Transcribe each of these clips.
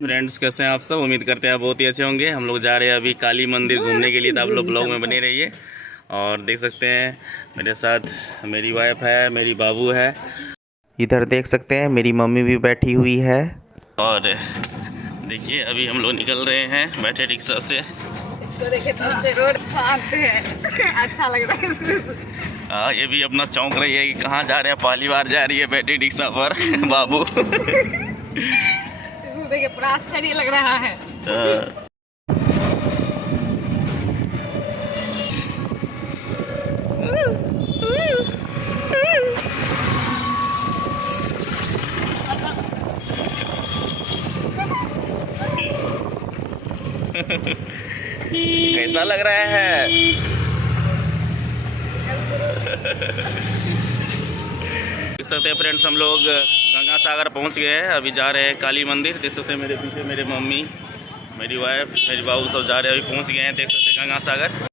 Friends कैसे हैं आप सब। उम्मीद करते हैं आप बहुत ही अच्छे होंगे। हम लोग जा रहे हैं अभी काली मंदिर घूमने के लिए, तो आप लोग ब्लॉग में बने रहिए। और देख सकते हैं मेरे साथ मेरी वाइफ है, मेरी बाबू है, इधर देख सकते हैं मेरी मम्मी भी बैठी हुई है। और देखिए अभी हम लोग निकल रहे हैं बैठे रिक्शा से। इसको देखे तो से रोड भागते हैं अच्छा लग रहा है इसको। हाँ, ये भी अपना चौंक रही है कि कहाँ जा रहे हैं, पहली बार जा रही है बैठे रिक्शा पर बाबू। देखिए पूरा आश्चर्य लग रहा है। कैसा लग रहा है? देख सकते हैं फ्रेंड्स, हम लोग गंगा सागर पहुंच गए हैं। अभी जा रहे हैं काली मंदिर। देख सकते हैं मेरे पीछे मेरे मम्मी, मेरी वाइफ, मेरी बाबू सब जा रहे हैं। अभी पहुंच गए हैं, देख सकते हैं गंगा सागर।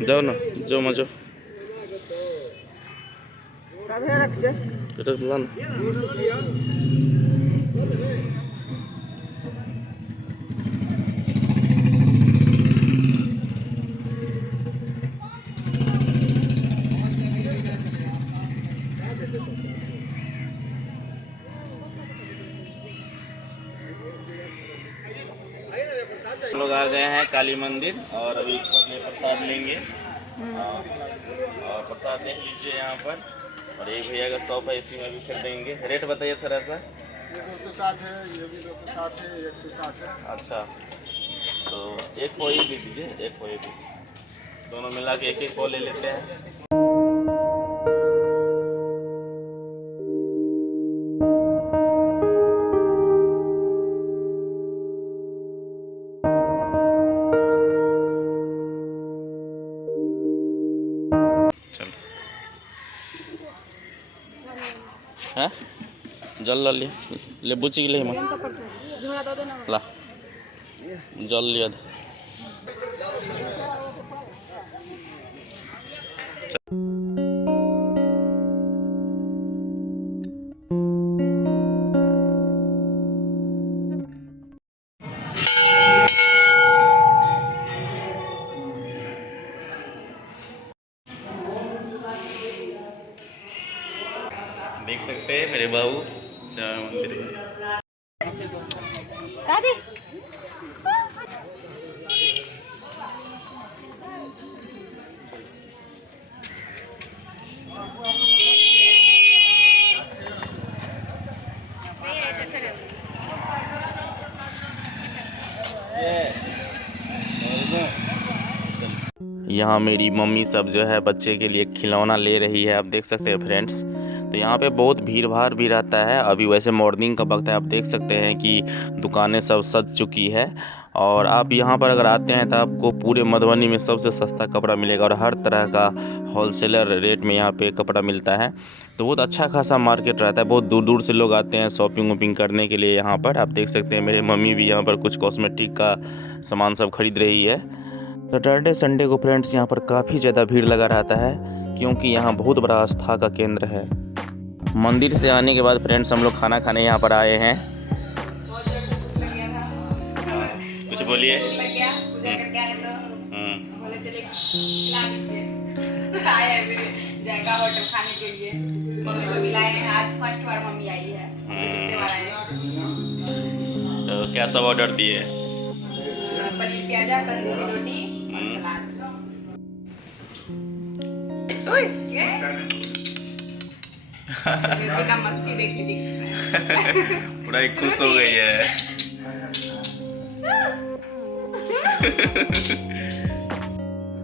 जाओ ना, जाओ मजो हम लोग आ गए हैं काली मंदिर और अभी प्रसाद लेंगे। और प्रसाद देख लीजिए यहाँ पर। और एक भैया का शॉप है, इसी में भी खरीदेंगे। रेट बताइए थोड़ा सा। ये 260 है, ये भी 260 है, 160 है। अच्छा, तो एक पोई भी दीजिए, एक पोई भी, दोनों मिला के एक पो ले लेते हैं। हाँ, जल ला लिया, ले बुची के लिए ला जल लिया। देख सकते हैं मेरे बाबू श्याम मंदिर में। यहाँ मेरी मम्मी सब जो है बच्चे के लिए खिलौना ले रही है, आप देख सकते हैं फ्रेंड्स। तो यहाँ पे बहुत भीड़ भाड़ भी रहता है। अभी वैसे मॉर्निंग का वक्त है, आप देख सकते हैं कि दुकानें सब सज चुकी है। और आप यहाँ पर अगर आते हैं तो आपको पूरे मधुबनी में सबसे सस्ता कपड़ा मिलेगा और हर तरह का होलसेलर रेट में यहाँ पे कपड़ा मिलता है। तो बहुत अच्छा खासा मार्केट रहता है। बहुत दूर दूर से लोग आते हैं शॉपिंग वॉपिंग करने के लिए यहाँ पर। आप देख सकते हैं मेरे मम्मी भी यहाँ पर कुछ कॉस्मेटिक का सामान सब खरीद रही है। सैटरडे संडे को फ्रेंड्स यहाँ पर काफ़ी ज़्यादा भीड़ लगा रहता है, क्योंकि यहाँ बहुत बड़ा आस्था का केंद्र है। मंदिर से आने के बाद फ्रेंड्स हम लोग खाना खाने यहाँ पर आए हैं। कुछ बोलिए। जाएगा होटल खाने के लिए। मम्मी को बुलाए हैं, आज फर्स्ट बार मम्मी आई है। तो क्या सब ऑर्डर दिए? पनीर प्याजा, तंदूरी रोटी, सलाद। का मस्ती देख ली पूरा ही खुश हो गई है।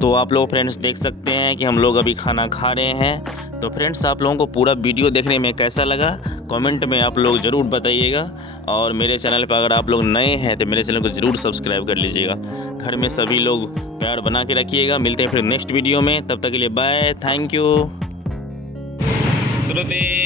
तो आप लोग फ्रेंड्स देख सकते हैं कि हम लोग अभी खाना खा रहे हैं। तो फ्रेंड्स आप लोगों को पूरा वीडियो देखने में कैसा लगा कमेंट में आप लोग ज़रूर बताइएगा। और मेरे चैनल पर अगर आप लोग नए हैं तो मेरे चैनल को ज़रूर सब्सक्राइब कर लीजिएगा। घर में सभी लोग प्यार बना के रखिएगा। मिलते हैं फिर नेक्स्ट वीडियो में, तब तक के लिए बाय, थैंक यू। श्रुति।